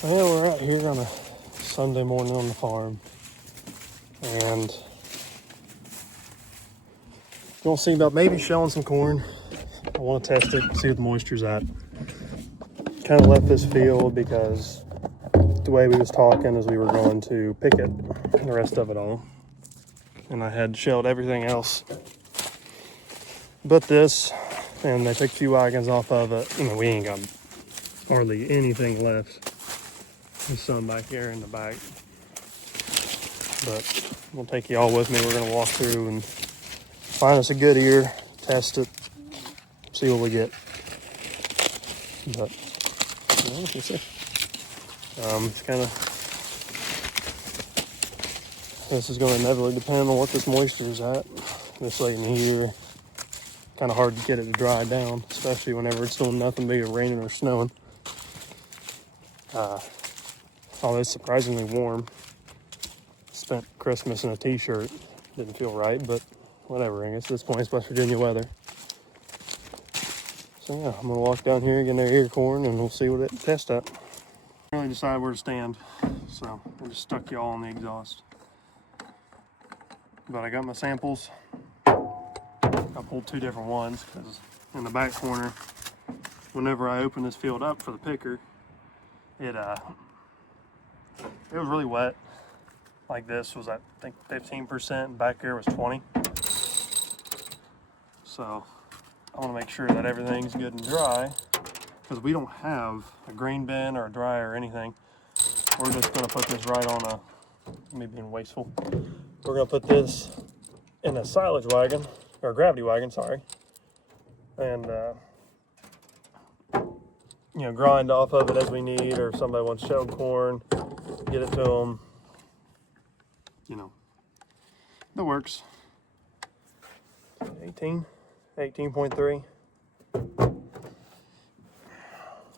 Well, we're out here on a Sunday morning on the farm, and gonna see about maybe shelling some corn. I want to test it, see what the moisture's at. Kind of left this field because the way we was talking is we were going to pick it, the rest of it all, and I had shelled everything else but this, and they took a few wagons off of it. You know, we ain't got hardly anything left. There's some back here in the back, but we'll take you all with me. We're gonna walk through and find us a good ear, test it, see what we get. But we'll see. It's kind of, this is going to inevitably depend on what this moisture is at. This late in the year, kind of hard to get it to dry down, especially whenever it's doing nothing but raining or snowing. Although it's surprisingly warm. Spent Christmas in a t-shirt. Didn't feel right, but whatever. I guess at this point it's West Virginia weather. So yeah, I'm gonna walk down here, get their ear corn, and we'll see what it tests at. I really decided where to stand, so I just stuck y'all on the exhaust. But I got my samples. I pulled two different ones because in the back corner, whenever I opened this field up for the picker, it was really wet. Like this was, I think, 15%, and back here was 20. So I want to make sure that everything's good and dry, because we don't have a grain bin or a dryer or anything. We're just going to put this right on a, me being wasteful, we're going to put this in a silage wagon, or a gravity wagon, sorry, and you know, grind off of it as we need, or if somebody wants shelled corn, get it to them. You know, that works. 18.3.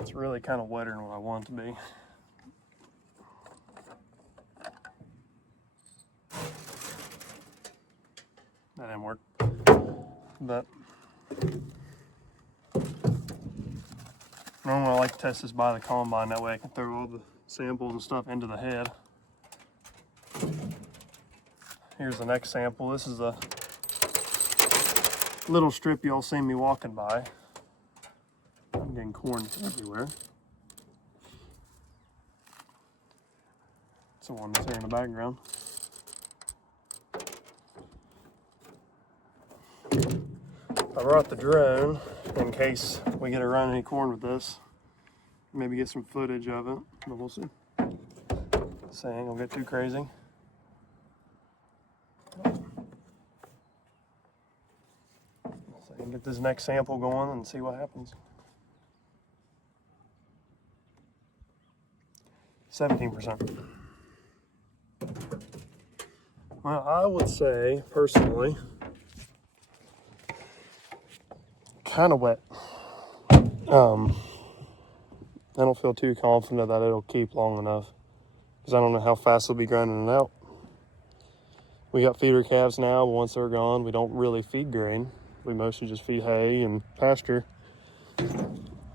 It's really kind of wetter than what I want it to be. That didn't work. But normally I like to test this by the combine, that way I can throw all the samples and stuff into the head. Here's the next sample. This is a little strip y'all seen me walking by. I'm getting corn everywhere. It's the one that's there in the background. I brought the drone in case we get to run any corn with this. Maybe get some footage of it, but we'll see. This ain't gonna get too crazy. So I can get this next sample going and see what happens. 17%. Well, I would say, personally, kind of wet. I don't feel too confident that it'll keep long enough, because I don't know how fast it'll be grinding it out. We got feeder calves now, but once they're gone, we don't really feed grain. We mostly just feed hay and pasture.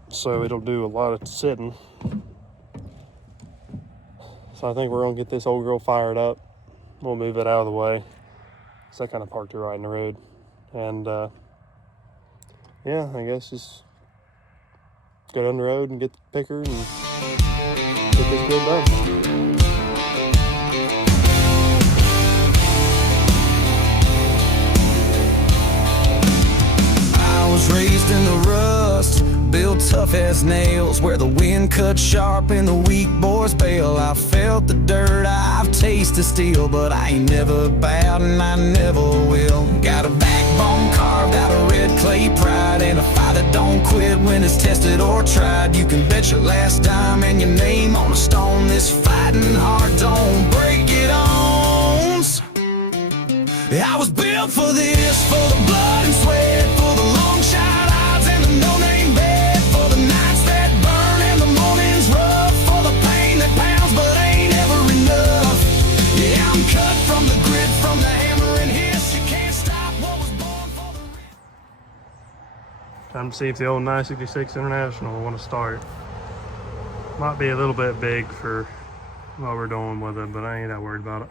So it'll do a lot of sitting. So I think we're gonna get this old girl fired up. We'll move it out of the way, because I kind of parked it right in the road. And yeah, I guess just get on the road and get the picker and get this build done. I was raised in the rust, built tough as nails, where the wind cut sharp and the weak boys bail. I felt the dirt, I've tasted steel, but I ain't never bowed and I never will. Got a backbone carved out of red clay pride, and a fight that don't quit when it's tested or tried. You can bet your last dime and your name on a stone. This fighting heart don't break, it owns. I was built for this, for the blood and sweat, for the long shot odds and the no-name bet, for the nights that burn and the mornings rough, for the pain that pounds but ain't ever enough. Yeah, I'm cut from the grit, from the hammer and hiss. You can't stop what was born for the rest. Time to see if the old 966 International will want to start. Might be a little bit big for what we're doing with it, but I ain't that worried about it.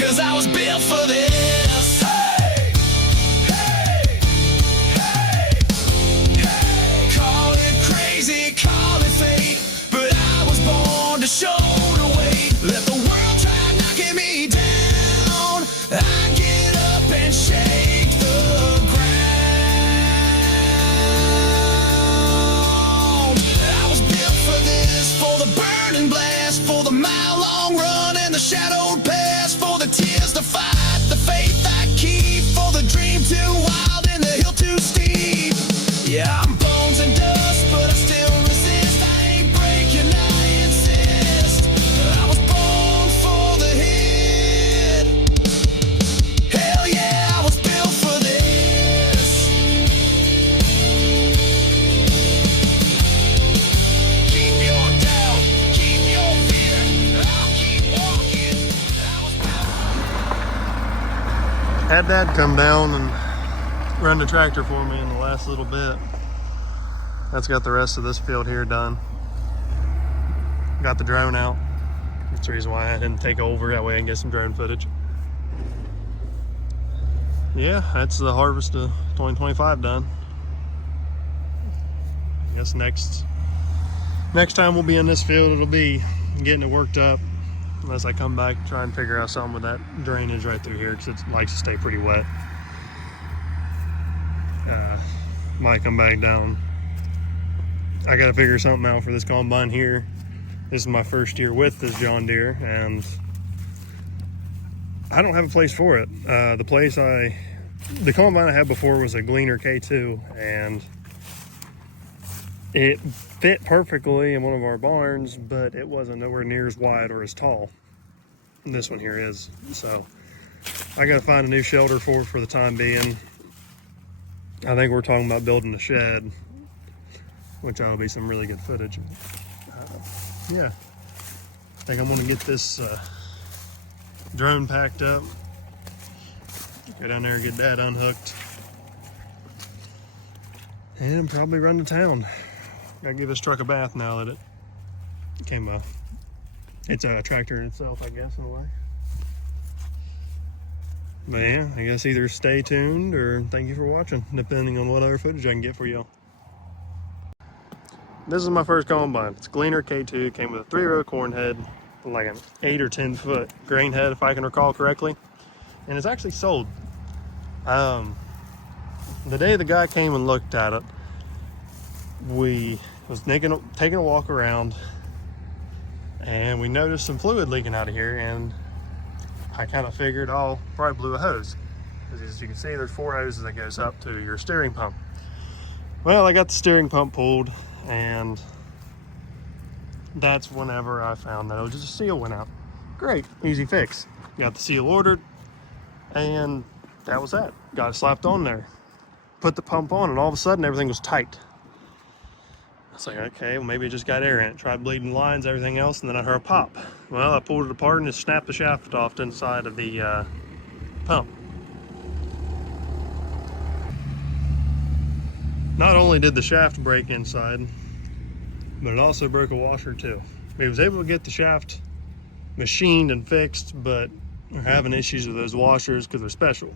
Cause I was built for this. Hey, hey, hey, hey. Call it crazy, call it fate, but I was born to show the way. Let the world try knocking me down, I get up and shake the ground. I was built for this, for the burning blast, for the mile-long run and the shadowed pass, for the tears to fight, the faith I keep, for the dream too wild and the hill too steep. Yeah, I'm bones and dust, but I still resist. I ain't breaking, I insist. I was born for the hit. Hell yeah, I was built for this. Keep your doubt, keep your fear, I'll keep walking. I was built. Had Dad come down and run the tractor for me in the last little bit. That's got the rest of this field here done. Got the drone out. That's the reason why I didn't take over. That way I can get some drone footage. Yeah, that's the harvest of 2025 done. I guess next time we'll be in this field, it'll be getting it worked up. Unless I come back and try and figure out something with that drainage right through here, because it likes to stay pretty wet. Might come back down. I gotta figure something out for this combine here. This is my first year with this John Deere, and I don't have a place for it. The combine I had before was a Gleaner K2, and it fit perfectly in one of our barns, but it wasn't nowhere near as wide or as tall. This one here is. So I gotta find a new shelter for it for the time being. I think we're talking about building a shed, which will be some really good footage. Yeah, I think I'm gonna get this drone packed up, go down there and get Dad unhooked, and probably run to town. Gotta give this truck a bath now that it came up. It's a tractor in itself, I guess, in a way. But yeah, I guess either stay tuned or thank you for watching, depending on what other footage I can get for y'all. This is my first combine. It's Gleaner K2, came with a 3-row corn head, like an 8 or 10 foot grain head, if I can recall correctly. And it's actually sold. The day the guy came and looked at it, we was taking a walk around, and we noticed some fluid leaking out of here, and I kind of figured, oh, probably blew a hose. As you can see, there's 4 hoses that goes up to your steering pump. Well, I got the steering pump pulled, and that's whenever I found that it was just a seal went out. Great, easy fix. Got the seal ordered, and that was that. Got it slapped on there. Put the pump on, and all of a sudden everything was tight. I was like, okay, well maybe it just got air in it. Tried bleeding lines, everything else, and then I heard a pop. Well, I pulled it apart and just snapped the shaft off the inside of the pump. Not only did the shaft break inside, but it also broke a washer too. We was able to get the shaft machined and fixed, but we're having issues with those washers because they're special.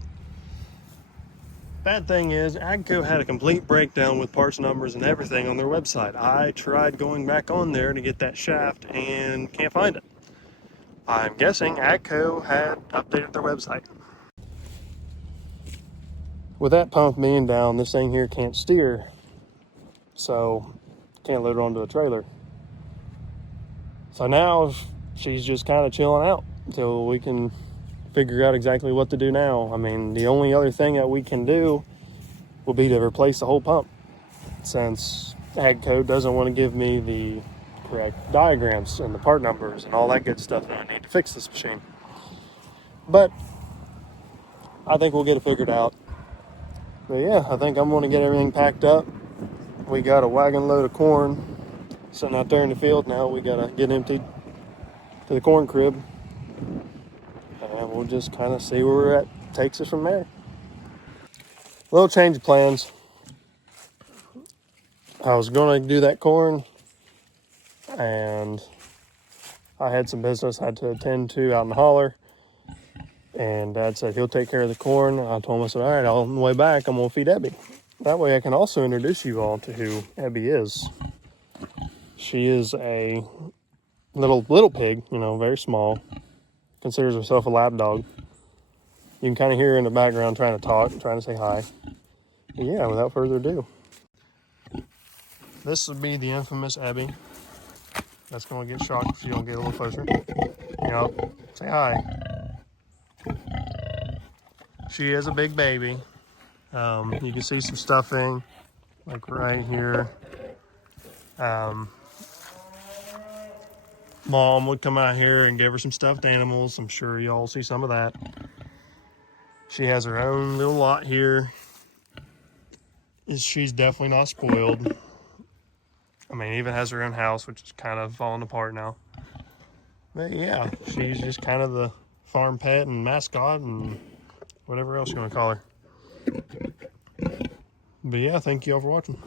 Bad thing is, AGCO had a complete breakdown with parts numbers and everything on their website. I tried going back on there to get that shaft and can't find it. I'm guessing AGCO had updated their website. With that pump being down, this thing here can't steer, so can't load it onto a trailer. So now she's just kind of chilling out until we can figure out exactly what to do now. I mean, the only other thing that we can do will be to replace the whole pump, since AGCO doesn't want to give me the correct diagrams and the part numbers and all that good stuff that I need to fix this machine. But I think we'll get it figured out. But yeah, I think I'm going to get everything packed up. We got a wagon load of corn sitting out there in the field now. We got to get emptied to the corn crib. And we'll just kind of see where it takes us from there. Little change of plans. I was going to do that corn, and I had some business I had to attend to out in the holler. And Dad said he'll take care of the corn. I told him, I said, all right, on the way back, I'm going to feed Abby. That way I can also introduce you all to who Abby is. She is a little pig, you know, very small. Considers herself a lap dog. You can kind of hear her in the background trying to talk, trying to say hi. But yeah, without further ado. This would be the infamous Abby. That's going to get shocked if you don't get a little closer. You know, say hi. She is a big baby. You can see some stuffing, like right here. Mom would come out here and give her some stuffed animals. I'm sure y'all see some of that. She has her own little lot here. She's definitely not spoiled. I mean, even has her own house, which is kind of falling apart now. But yeah, she's just kind of the farm pet and mascot and whatever else you want to call her. But yeah, thank you all for watching.